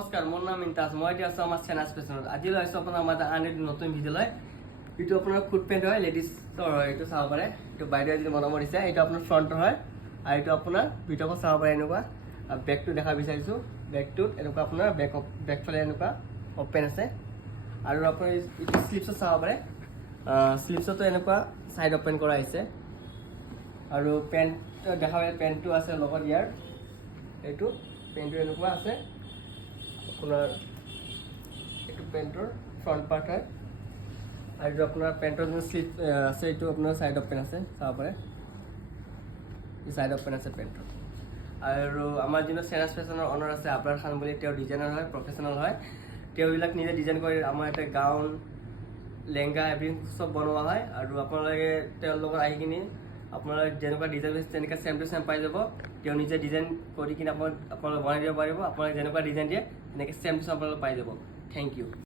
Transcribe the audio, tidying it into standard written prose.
নমস্কাৰ মোৰ নাম ইন্তাজ মই এতিয়া আছো আমাৰ চেনাস ফেশনত আজি লৈ আছো আপোনাৰ আমাৰ আন এটি নতুন ভিডিঅ' লৈ এইটো আপোনাৰ ফুট পেণ্ট হয় লেডিজৰ হয় এইটো চাব পাৰে এইটো বাইদেৱে যদি বনাব দিছে এইটো আপোনাৰ ফ্ৰণ্টৰ হয় আৰু এইটো আপোনাৰ ভিতৰৰ চাব পাৰে এনেকুৱা বেকটো দেখা বিচাৰিছো বেকটোত এনেকুৱা আপোনাৰ বেকফালে এনেকুৱা ওপেন আছে আৰু আপোনাৰ এইটো স্লিপছত চাব পাৰে স্লিপছতো এনেকুৱা সাইড ওপেন কৰা আছে আৰু পেণ্ট দেখা পায় পেণ্টটো আছে লগত ইয়াৰ এইটো পেণ্টটো এনেকুৱা আছে আপোনাৰ এইটো পেণ্টৰ ফ্ৰণ্ট পাৰ্ট হয় আৰু আপোনাৰ পেণ্টৰ যোন স্লিপ আছে এইটো আপোনাৰ সাইড ওপেন আছে চাব পাৰে এই সাইড ওপেন আছে পেণ্টৰ আৰু আমাৰ যোন চেনাস ফেশনৰ অনাৰ আছে আবৰাৰ খান বুলি তেওঁ ডিজাইনাৰ হয় প্ৰফেশ্যনেল হয় তেওঁবিলাক নিজে ডিজাইন কৰি আমাৰ এটা গাউন লেহেংগা এভৰিথিং সব বনোৱা হয় আৰু আপোনালোকে তেওঁৰ লগত আহি কিনি আপোনালোকে যেনেকুৱা ডিজাইন আছে তেনেকৈ চেম টু চেম পাই যাব তেওঁ নিজে ডিজাইন কৰি কিনে আপোনালোকে বনাই দিব পাৰিব আপোনালোকে যেনেকুৱা ডিজাইন দিয়ে তেনেকৈ চেম টু চেম আপোনালোকে পাই যাব থেংক ইউ